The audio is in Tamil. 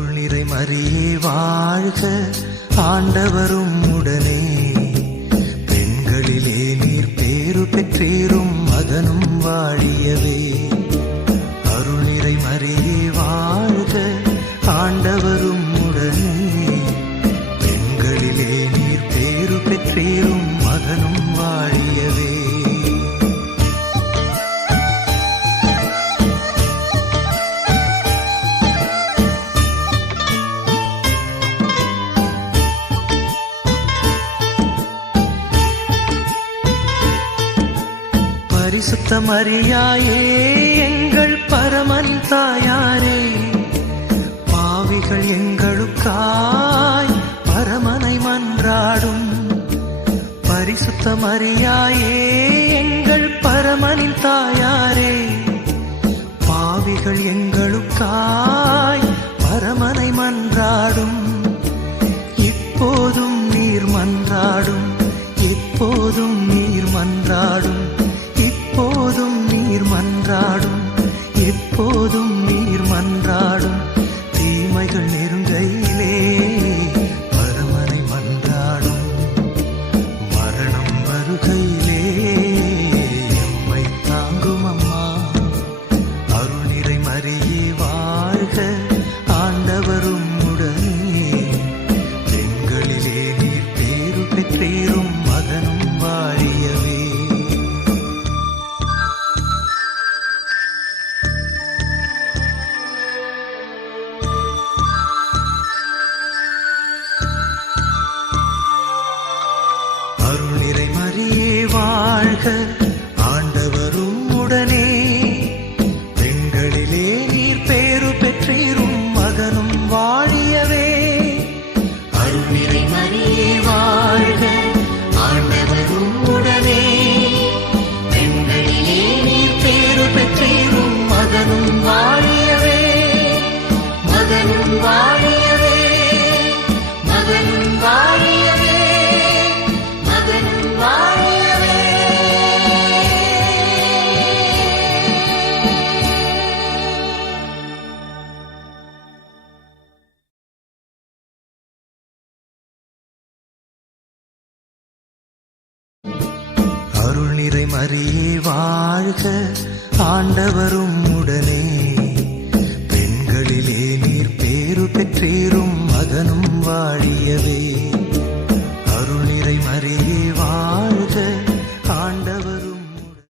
அருள் நிறை மரியே வாழ்க, ஆண்டவரும் உடனே. பெண்களிலே நீர் பேறு பெற்றீரும், மகனும் வாழியவே. அருள் நிறை மரியே வாழ்க, ஆண்டவரும் உடனே. பெண்களிலே நீர் பேறு பெற்றீரும், மகனும் வாழியவே. பரிசுத்த மரியாயே எங்கள் பரமன் தாயாரே, பாவிகள் எங்களுக்காய் பரமனை மன்றாடும். பரிசுத்த மரியாயே எங்கள் பரமனின் தாயாரே, பாவிகள் எங்களுக்காய் பரமனை மன்றாடும். இப்போதும் நீர் மன்றாடும், எப்போதும் நீர் மன்றாடும். எப்போதும் நீர் மன்றாடும், எப்போதும் நீர் மன்றாடும். தீமைகள் நெருங்கையிலே பரமனை மன்றாடும். மரணம் வருகையிலே எம்மை தாங்கும் அம்மா. அருள் நிறை மரியே வாழ்க, ஆண்டவரும் உடனே. பெண்களிலே நீர் பேறு பெற்றீரும், மகனும் வாழியவே. அருள் நிறை மரியே வாழ்க, ஆண்டவரும் உடனே. பெண்களிலே நீர் பேறு பெற்றீரும், மகனும் வாழியவே. அருள் நிறை மரியே வாழ்க, ஆண்டவரும் உடனே. பெண்களிலே நீர் பேறு பெற்றீரும், மகனும் வாழியவே. மகனும் வாழியவே, மகனும் வாழியவே, மகனும் வாழியவே. அருள் நிறை மரியே வாழ்க, ஆண்டவரும்